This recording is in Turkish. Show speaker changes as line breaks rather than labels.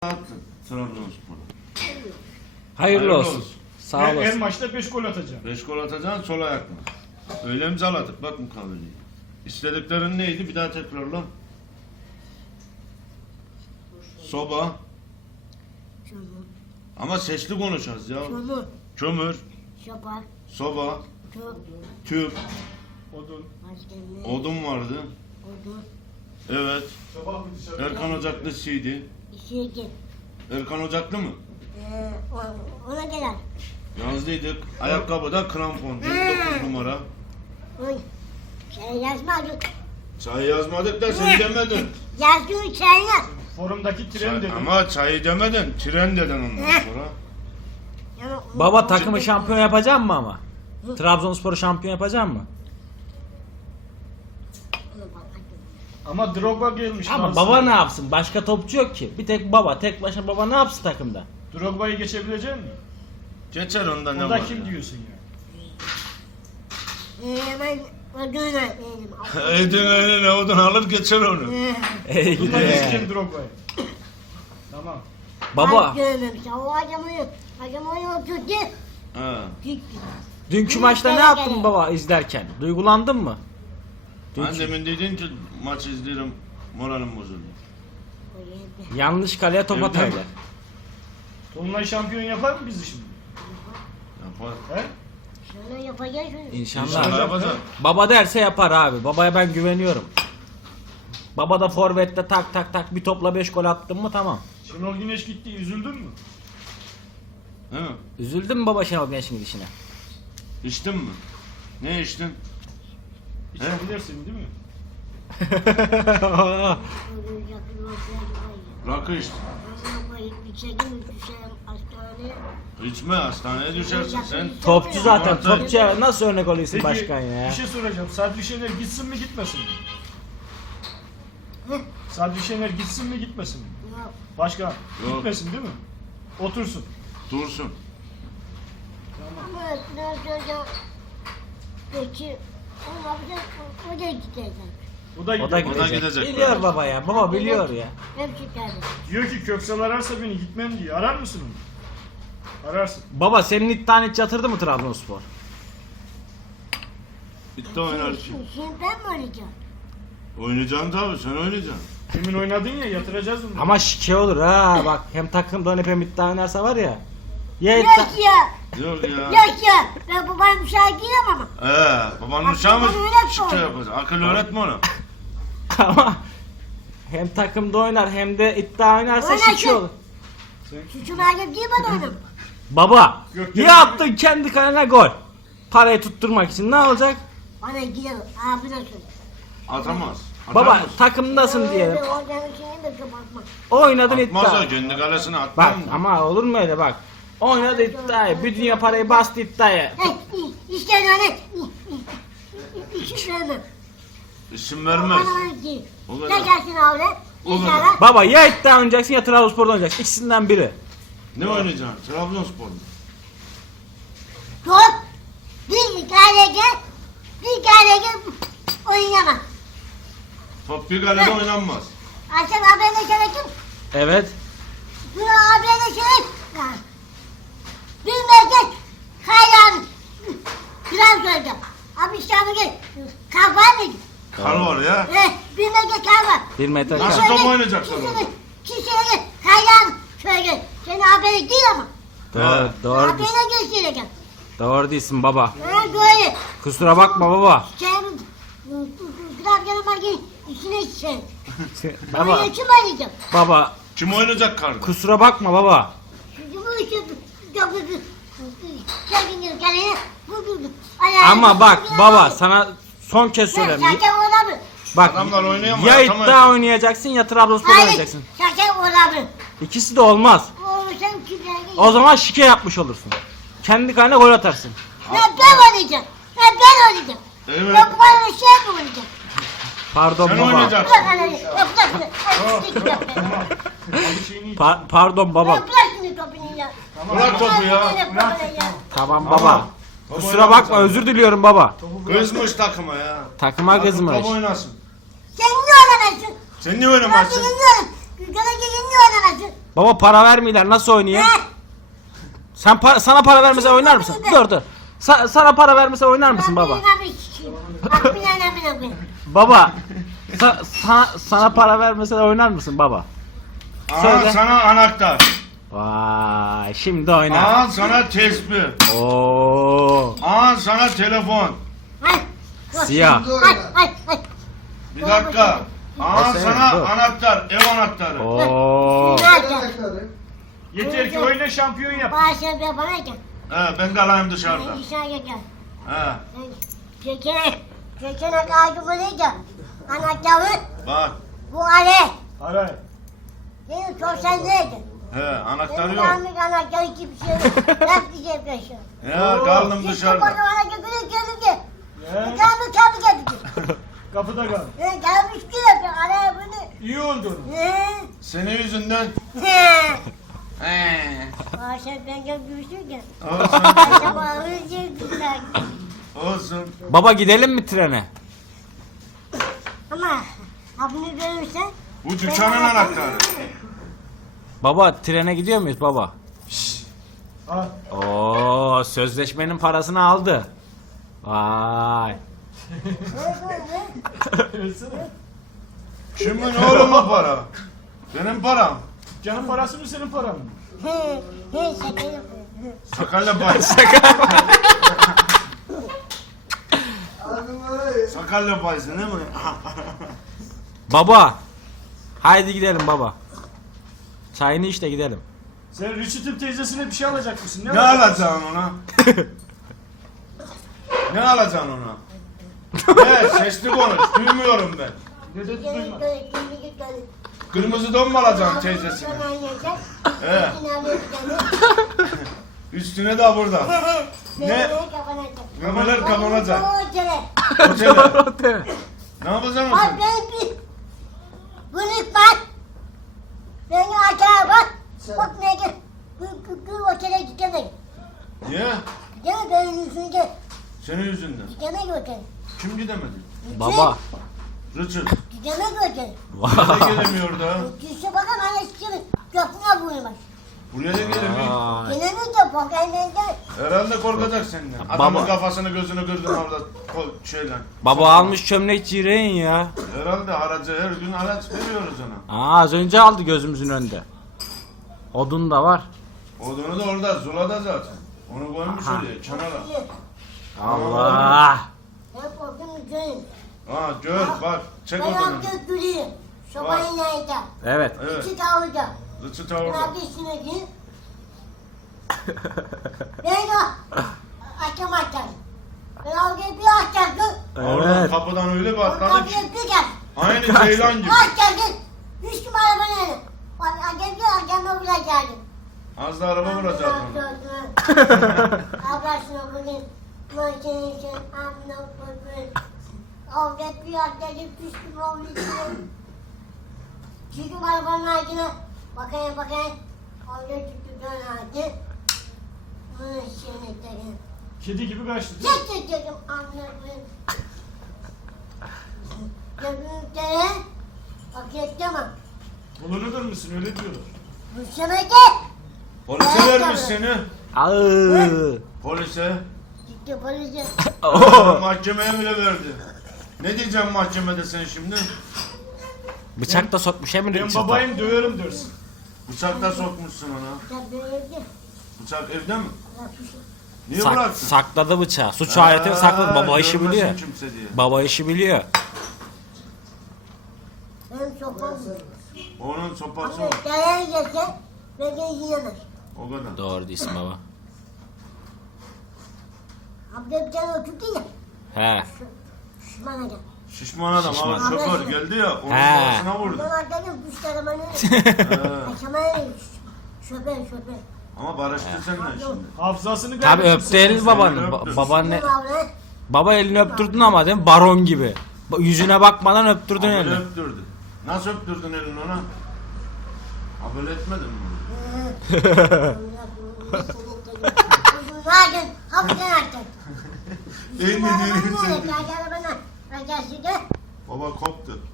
Trabzonspor'a.
Hayırlı olsun. Sağ
Her
olasın.
maçta 5 gol atacağım.
5 gol atacaksın sol ayakla. Öyle imzaladık bak mukaveleyi. İstediklerin neydi? Bir daha tekrarla. Soba.
Kömür,
Ama sesli konuşacağız ya.
kömür,
Kömür,
sopa,
soba,
tüp,
tüp,
Odun.
maskeler,
odun vardı.
odun,
Evet. Erkan Ocaklısıydı.
işe git.
Erkan Ocaklı mı?
Ona gelen.
Yazdıydık. Ayakkabıda krampon. 29 numara.
Oy, şey yazmadık.
Çay yazmadık da sen demedin.
Yazdığın çayına.
Forumdaki tren dedim.
Ama çay demedin. Tren dedin ondan sonra.
Yani
Baba takımı şampiyon yapacak mı ama? Trabzonspor'u şampiyon yapacak mı?
Ama Drogba gelmiş.
Ama
Galatasaray.
baba ne yapsın? Başka topçu yok ki. Bir tek baba. Tek başına baba ne yapsın takımda?
Drogba'yı geçebilecek misin?
Geçer onda ne var?
Onda kim
ya?
diyorsun ya?
Ben odun verdim.
Edin eline odun alır geçer onu.
Ey
Bundan
gidi.
geçeceğim Drogba'yı. Tamam.
Baba
Ben görmemiş. O adamı oturdu.
Ha.
Gitti.
dünkü maçta ne yaptın baba izlerken? Duygulandın mı?
Ben demin dedin ki maç izlerim moralim bozuldu.
Yanlış kaleye top
Evde
ataylar.
mi?
Tolunay şampiyon yapar mı bizi şimdi?
Yapar.
He?
Şöyle yapacağız şunu.
İnşallah.
İnşallah yapacak.
Baba derse yapar abi. Babaya ben güveniyorum. Baba da forvette tak tak tak bir topla 5 gol attın mı tamam.
Şenol Güneş gitti. Üzüldün mü?
He mi?
Üzüldün mü baba Şenol Güneş'in gidişine?
İçtin mi? Ne içtin?
İçebilirsin değil mi?
Rakı içtin. İçme hastaneye düşersin sen.
Topçu zaten.
Avantaj.
Topçuya nasıl örnek oluyorsun
Peki
başkan ya?
bir şey soracağım. Sadri Şener gitsin mi gitmesin mi? Sadri Şener gitsin mi gitmesin mi? Başkan
Yok.
gitmesin değil mi? Otursun.
Dursun.
Peki, o da gidecek.
O da
O da
gidiyor.
gidecek.
gidecek
Biliyor
böyle.
baba ya. Baba biliyor ya.
Hepsi geldi.
Diyor ki Köksal ararsa beni gitmem diyor. Arar mısın onu? Ararsın.
Baba senin iddian hiç yatırdı mı Trabzonspor?
Bitti oynar şimdi.
Şimdi ben mi oynayacağım?
Oynayacaksın tabii sen oynayacaksın.
Demin oynadın ya yatıracağız onu.
Ama şike olur ha. Bak hem takımdan hem iddia oynarsa var ya. Ya
Yok
iddia...
ya.
Yok ya.
Yok ya. Ben babam müsaade diyemem ama.
Babanın uşağı mı?
Akıl öğret
Şike
sonra.
yapacak. Akıl öğretme ona.
Ama hem takımda oynar hem de iddia oynarsa
Oynasın.
şike olur.
Suçum hakim değil bana onun.
Baba
Yok,
niye
yok.
attın kendi kalene gol? Parayı tutturmak için ne olacak?
Bana gidelim. Abi de söyle.
Atamaz.
Baba
Atamaz.
takımdasın diyelim.
Oradan şeyini de kapatma.
Oynadın
Atmaz
iddia.
o kendi kalesine atmaz
Bak
mı?
ama olur mu öyle bak. Oynadı iddiayı. Bir dünya parayı bastı iddiaya.
İşte öyle. İşte öyle.
İsim vermez. O kadar.
Ne gelsin abi?
O kadar.
İnşallah.
Baba ya iddia oynayacaksın ya Trabzonspor'da oynayacaksın. İkisinden biri.
Ne oynayacaksın? Trabzonspor mu?
Top. Bir kalece oynayamaz.
Top bir kalede oynanmaz.
Akşam haberine söyledim.
Evet.
Bunu haberine söyledim. Bilmeyecek. Hayran. Kral söyleyeceğim. Abi İstanbul'a gel. Kavga mı?
Kar var ya.
Bilmeyecek kavga.
1 metre
Nasıl
kal.
top oynayacaklar orada?
Kişiye hayran söyle. Senin haberi değil ama.
Doğru, doğru, değilsin.
Haberine göstereceğim.
Doğru değilsin baba.
Ha böyle.
Kusura bakma baba.
Sen kral yanıma gel. İçine sen.
Baba,
Ama kim arayacağım?
baba
Kim oynayacak karda?
kusura bakma baba.
Çünkü bu işi yapıldı. Kendini kaleye vurdu.
Ama bak baba sana son kez söylüyorum.
Şaka olabilir.
Bak
Adamlar oynayamaz,
ya
atamayız.
iddia oynayacaksın ya Trabzonspor
Hayır.
oynayacaksın.
Şaka olabilir.
İkisi de olmaz.
Olursan kimden
O zaman şike yapmış olursun. Kendi kalene gol atarsın.
Ben oynayacağım. Ben oynayacağım.
Evet.
Ben bana şey mi oynayacağım?
Pardon
Sen
baba.
oynayacaksın.
Abi şeyini
Pardon baba.
Bırak şimdi topunu ya.
Bırak topu ya.
Tamam baba. Kusura bakma özür diliyorum baba.
Kızmış takıma ya.
Takıma
Takım
kızmış.
top oynasın.
Sen niye oynamazsın?
Sen niye oynamazsın?
Dükkana girilmiyor anasın.
Baba para vermiyorlar nasıl oynayayım? Sana para vermese oynar mısın? Dur. Sana para vermese oynar mısın baba?
Bak bir tane.
Baba. Sana para vermese oynar mısın baba?
Aa
Söyle.
sana anahtar.
Vay şimdi oynar.
Aa sana tespih.
Oo.
Aa sana telefon.
Siyah.
Ay.
Bir dakika. Aa
Sen,
sana
dur.
anahtar, ev anahtarı.
Oo.
Yeter ki oyna şampiyon yap.
Bağışlar bir bana gel.
He ben de alayım dışarıda.
Dışarıya gel.
He
Çekene kaldı buraya gel. Anahtarı
bak.
bu ale.
Ara.
Senin sosyal neydi?
He anahtarı
Senin
yok.
almış anahtarı gibi bir şey yok. Nasıl bir şey yapıyorsun?
Ya kaldım
Git
dışarıda.
kapanı bana götürün gelin.
Ya.
Geldi.
Kapıda kal.
Gelmiş ki yapıyor. Araya bunu.
İyi oldu.
Senin yüzünden.
Bağışlar ben gel görüşürken.
Olsun.
Acaba ölecekler.
Olsun.
Baba gidelim mi trene?
Ama abini görürsen.
Bu dükkanın anahtarı.
Baba trene gidiyor muyuz baba?
Al.
Oo sözleşmenin parasını aldı. Vay.
Ölsene.
Kimin oğlum o para? Benim param.
Canın parası mı senin paran mı?
Şaka yapıyor.
Sakarla bay. Sakarla baysın değil mi?
Baba. Haydi gidelim baba. Çayını iç de gidelim.
Sen Rüçüt'ün teyzesine bir şey alacak mısın?
Ne alacaksın ona? Ne alacaksın ona? Ne? Sesli konuş. Duymuyorum ben.
Ne dedi duyma.
Kırmızı don mu alacaksın teyzesine? He. Üstüne de burada. Ne? Memeler kapanacak. Otele. Ne yapacaksın
Bak
sen?
ben bir bunu bak. Beni açar bak. Bak ne gel. Gül otele gidemeyin.
Niye?
Gidemeyin benim yüzümde.
Senin yüzünden.
Gidemeyin otele.
Kim gidemedi?
Baba.
Richard.
Gidemeyin otele.
Buraya da gelemiyor da.
Düşse bakın annesinin kapına vurmuş.
Buraya da gelemiyor.
Vay.
Gelemiyor da bak elinden.
Herhalde korkacak senden.
Baba.
Adamın kafasını gözünü kırdın orada şeyle.
Baba almış çömlek cireğin ya.
Herhalde aracı her gün araç veriyoruz ona.
Aa az önce aldı gözümüzün önünde. Odun da var.
Odunu da orada Zula'da zaten. Onu koymuş
Aha.
oraya kenara.
Allah.
Ben korktum göreyim.
Ha gör bak çek
Ben
odunu.
artık gülüyorum. Sobayı nerede?
Evet.
Evet.
İki tavuca.
Richard
Ben
orada.
bir üstüne gir. Ben de açamazlar. Ben oraya bir açacaktım.
Oradan
Evet.
kapıdan öyle bir
Orada
atladı ki.
bir gel.
Aynı ceylan gibi.
Açacaktım. Düştüm arabana öyle. Acaba bile geldim.
Az da araba vuracak onu.
Ablasına bugün makineyi amına koyayım. Orada bir atladım düştüm onun içine. Çıktım arabanın altına. Bakayım. Orada çıktı dön ağacı. Bunun içine dedim.
Kedi gibi kaçtı değil mi?
Çek dedim amına koyayım. Dedim de. Bak yetemem.
Bulunu kırmışsın öyle diyorlar.
Bu sefer de.
Polise vermiş seni.
Ağı.
Polise.
Gitti polise.
Oo.
Mahkemeye bile verdi. Ne diyeceğim mahkemede sen şimdi?
Bıçak da sokmuş hem de
Ben
Richard'a.
babayım döverim dersin.
Bıçakla sokmuşsun ona.
Ya böyle.
Bıçak evde mi?
Bırakmışım.
Niye bıraktın?
Sakladı bıçağı. Suç aletini sakladı. Baba işi
görmesin
biliyor.
kimse diye.
Baba işi biliyor.
Ben sokmam.
Onun sopası
Ama
var.
dayan yese beni yiyemez.
O kadar.
Doğru değilsin baba.
Abla bir tane oturdu ya.
He.
Şişmana gel.
Şişman adam
Şişman.
ama şoför geldi ya onun
He.
kafasına vurdu.
Ben atladım kuş taramanı.
He.
Aşamaya şoför.
Ama barıştı seninle şimdi.
Hafızasını
Tabi
kaybetmişsin.
öptü elini babanın.
Seni öptü.
Babaanne.
Abla.
Baba elini öptürdün ama değil mi? Baron gibi. Yüzüne bakmadan öptürdün
Abone
elini.
öptürdü. Nasıl öptürdün elini ona? Abone etmedin mi?
Uzun hafiften açtım.
En dediğini söyledi.
Bana. Bana.
Baba koptu.